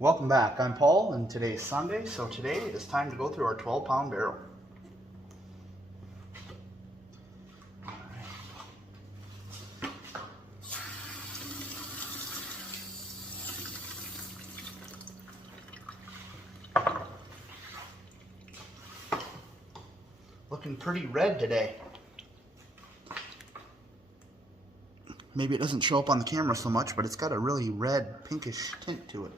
Welcome back. I'm Paul, and today is Sunday, so today it is time to go through our 12-pound barrel. Looking pretty red today. Maybe it doesn't show up on the camera so much, but it's got a really red, pinkish tint to it.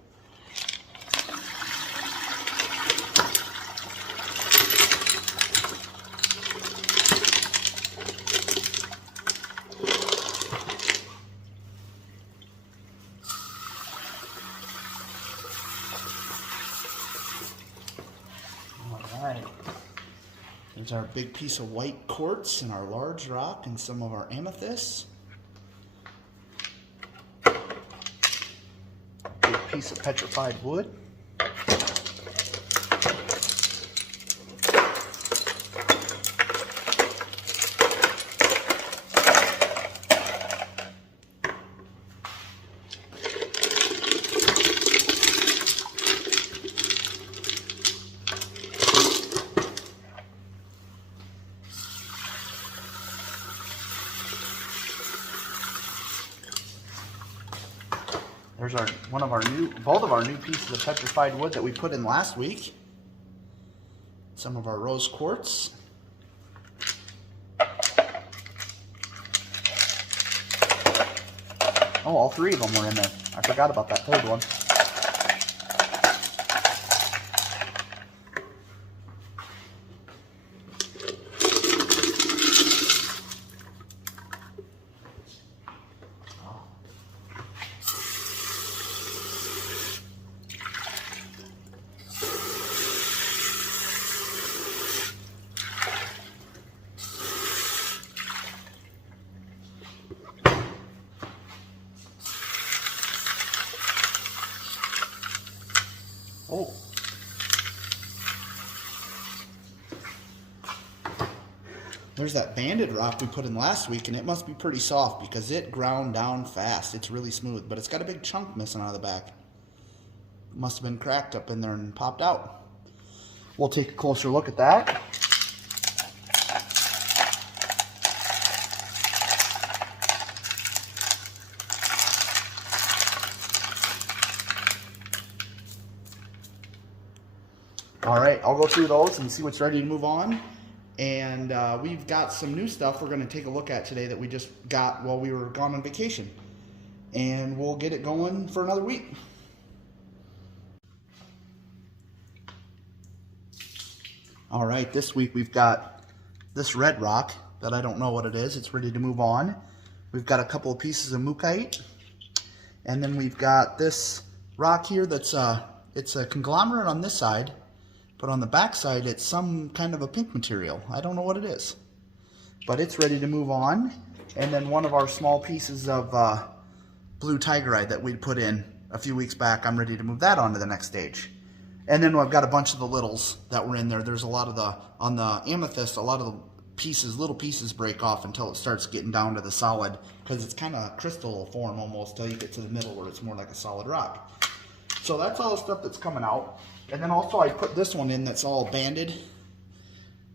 Alright, there's our big piece of white quartz and our large rock and some of our amethysts. Big piece of petrified wood. There's both of our new pieces of petrified wood that we put in last week. Some of our rose quartz. Oh, all three of them were in there. I forgot about that third one. Oh. There's that banded rock we put in last week, and it must be pretty soft because it ground down fast. It's really smooth, but it's got a big chunk missing out of the back. It must have been cracked up in there and popped out. We'll take a closer look at that. All right, I'll go through those and see what's ready to move on. And we've got some new stuff we're going to take a look at today that we just got while we were gone on vacation. And we'll get it going for another week. All right, this week we've got this red rock that I don't know what it is. It's ready to move on. We've got a couple of pieces of mookaite. And then we've got this rock here that's it's a conglomerate on this side. But on the back side, it's some kind of a pink material. I don't know what it is. But it's ready to move on. And then one of our small pieces of blue tigerite that we put in a few weeks back, I'm ready to move that on to the next stage. And then I've got a bunch of the littles that were in there. There's a lot of on the amethyst, a lot of the pieces, little pieces break off until it starts getting down to the solid, because it's kind of crystal form almost till you get to the middle where it's more like a solid rock. So that's all the stuff that's coming out. And then also I put this one in that's all banded.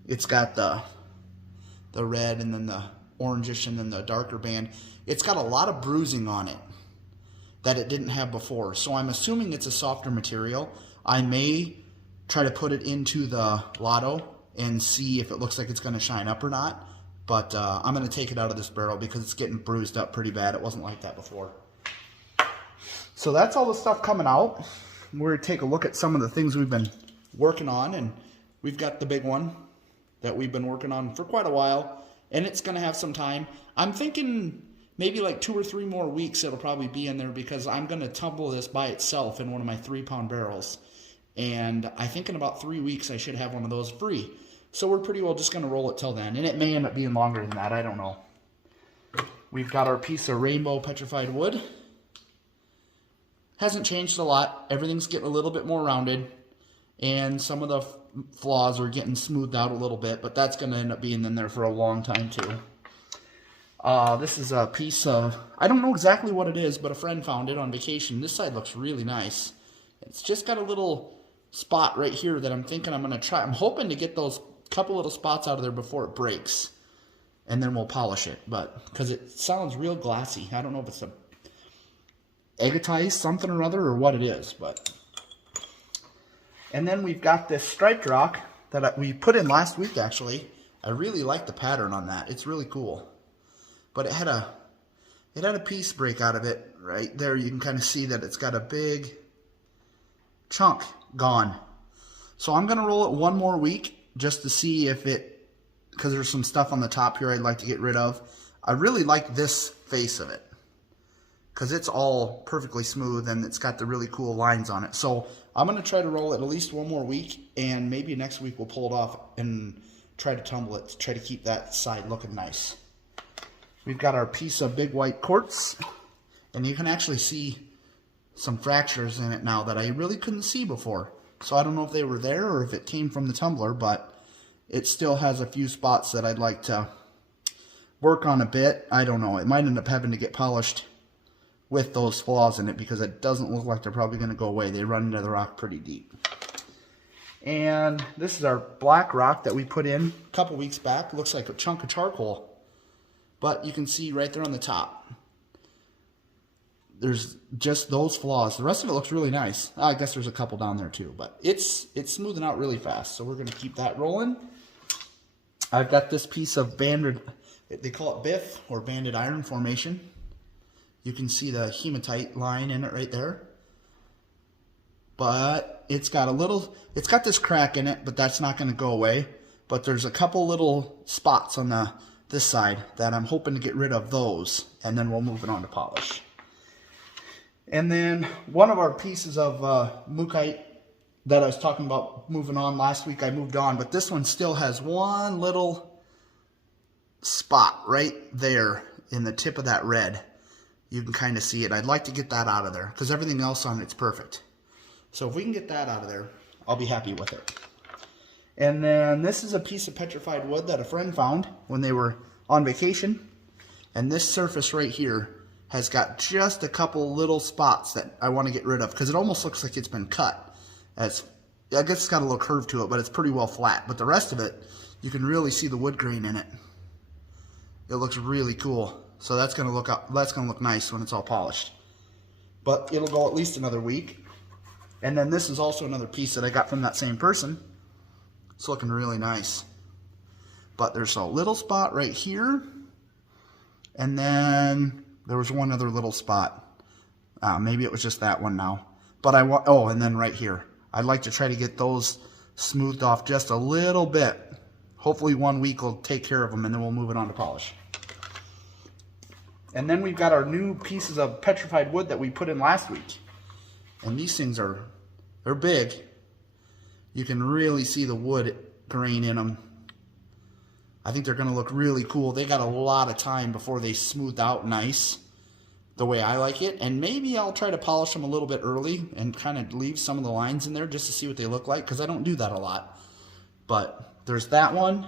It's got the red and then the orangish and then the darker band. It's got a lot of bruising on it that it didn't have before. So I'm assuming it's a softer material. I may try to put it into the lotto and see if it looks like it's going to shine up or not. But I'm going to take it out of this barrel because it's getting bruised up pretty bad. It wasn't like that before. So that's all the stuff coming out. We're going to take a look at some of the things we've been working on, and we've got the big one that we've been working on for quite a while, and it's going to have some time. I'm thinking maybe like 2 or 3 more weeks it'll probably be in there, because I'm going to tumble this by itself in one of my 3-pound barrels, and I think in about 3 weeks I should have one of those free. So we're pretty well just going to roll it till then, and it may end up being longer than that. I don't know. We've got our piece of rainbow petrified wood. Hasn't changed a lot. Everything's getting a little bit more rounded, and some of the flaws are getting smoothed out a little bit, but that's going to end up being in there for a long time too. This is a piece of, I don't know exactly what it is, but a friend found it on vacation. This side looks really nice, It's just got a little spot right here that I'm thinking I'm going to try. I'm hoping to get those couple little spots out of there before it breaks. And then we'll polish it. But because it sounds real glassy. I don't know if it's a Agate something or other or what it is. But and then we've got this striped rock that we put in last week actually. I really like the pattern on that. It's really cool. But it had a piece break out of it right there. You can kind of see that it's got a big chunk gone. So I'm going to roll it one more week just to see if it, because there's some stuff on the top here I'd like to get rid of. I really like this face of it because it's all perfectly smooth and it's got the really cool lines on it. So I'm going to try to roll it at least one more week, and maybe next week we'll pull it off and try to tumble it to try to keep that side looking nice. We've got our piece of big white quartz, and you can actually see some fractures in it now that I really couldn't see before. So I don't know if they were there or if it came from the tumbler, but it still has a few spots that I'd like to work on a bit. I don't know. It might end up having to get polished with those flaws in it because it doesn't look like they're probably going to go away. They run into the rock pretty deep. And this is our black rock that we put in a couple weeks back. Looks like a chunk of charcoal. But you can see right there on the top, there's just those flaws. The rest of it looks really nice. I guess there's a couple down there too, but it's smoothing out really fast. So we're going to keep that rolling. I've got this piece of banded, they call it biff or banded iron formation. You can see the hematite line in it right there. But it's got this crack in it, but that's not going to go away. But there's a couple little spots on this side that I'm hoping to get rid of those, and then we'll move it on to polish. And then one of our pieces of mookaite that I was talking about moving on last week, I moved on, but this one still has one little spot right there in the tip of that red. You can kind of see it. I'd like to get that out of there because everything else on it's perfect. So if we can get that out of there, I'll be happy with it. And then this is a piece of petrified wood that a friend found when they were on vacation. And this surface right here has got just a couple little spots that I want to get rid of because it almost looks like it's been cut. I guess it's got a little curve to it, but it's pretty well flat. But the rest of it, you can really see the wood grain in it. It looks really cool. So that's going to look nice when it's all polished. But it'll go at least another week. And then this is also another piece that I got from that same person. It's looking really nice. But there's a little spot right here. And then there was one other little spot. Maybe it was just that one now. But and then right here. I'd like to try to get those smoothed off just a little bit. Hopefully 1 week will take care of them, and then we'll move it on to polish. And then we've got our new pieces of petrified wood that we put in last week. And these things they're big. You can really see the wood grain in them. I think they're going to look really cool. They got a lot of time before they smooth out nice, the way I like it. And maybe I'll try to polish them a little bit early and kind of leave some of the lines in there just to see what they look like, because I don't do that a lot. But there's that one,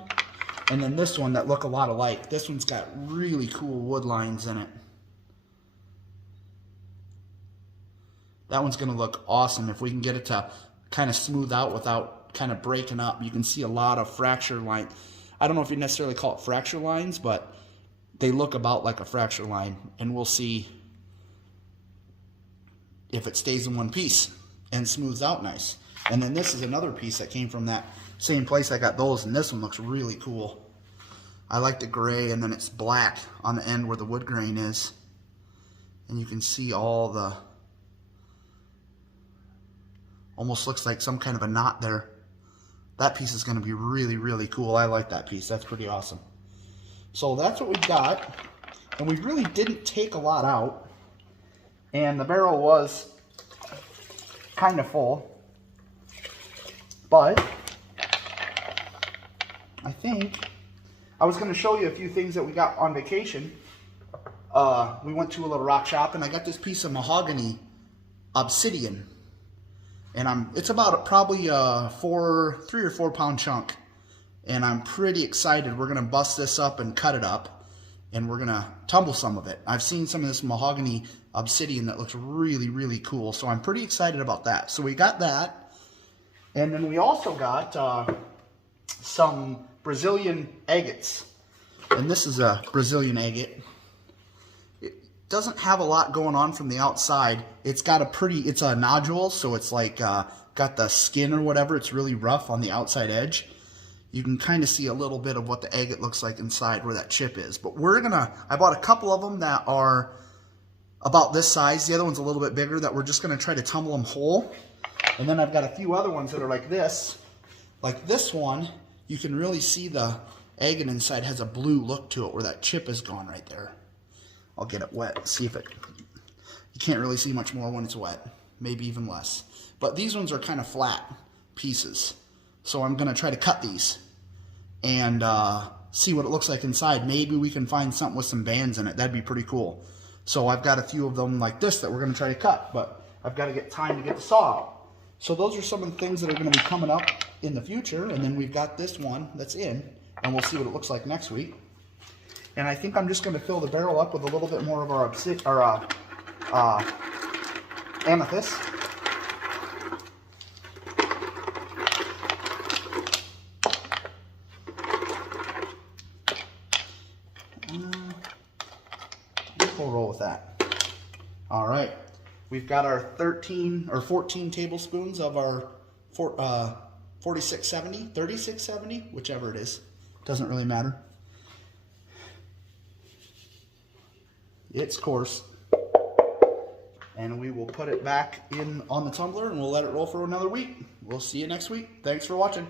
and then this one that look a lot alike. This one's got really cool wood lines in it. That one's going to look awesome if we can get it to kind of smooth out without kind of breaking up. You can see a lot of fracture line. I don't know if you necessarily call it fracture lines, but they look about like a fracture line, and we'll see if it stays in one piece and smooths out nice. And then this is another piece that came from that same place I got those, and this one looks really cool. I like the gray, and then it's black on the end where the wood grain is. And you can see all the, almost looks like some kind of a knot there. That piece is going to be really, really cool. I like that piece. That's pretty awesome. So that's what we've got. And we really didn't take a lot out. And the barrel was kind of full. But I think I was going to show you a few things that we got on vacation. We went to a little rock shop, and I got this piece of mahogany obsidian. And it's about probably a 3 or 4 pound chunk. And I'm pretty excited. We're going to bust this up and cut it up. and we're gonna tumble some of it. I've seen some of this mahogany obsidian that looks really, really cool, so I'm pretty excited about that. So we got that, and then we also got some Brazilian agates, and this is a Brazilian agate. It doesn't have a lot going on from the outside. It's got it's a nodule, so it's like got the skin or whatever. It's really rough on the outside edge. You can kind of see a little bit of what the agate looks like inside where that chip is. But I bought a couple of them that are about this size. The other one's a little bit bigger that we're just gonna try to tumble them whole. And then I've got a few other ones that are like this. Like this one, you can really see the agate inside has a blue look to it where that chip is gone right there. I'll get it wet, see if you can't really see much more when it's wet, maybe even less. But these ones are kind of flat pieces. So I'm gonna try to cut these and see what it looks like inside. Maybe we can find something with some bands in it. That'd be pretty cool. So I've got a few of them like this that we're gonna try to cut, but I've got to get time to get the saw out. So those are some of the things that are gonna be coming up in the future. And then we've got this one that's in, and we'll see what it looks like next week. And I think I'm just gonna fill the barrel up with a little bit more of our amethyst. We'll roll with that. All right, we've got our 13 or 14 tablespoons of our 4670, 3670, whichever it is. Doesn't really matter. It's coarse. And we will put it back in on the tumbler and we'll let it roll for another week. We'll see you next week. Thanks for watching.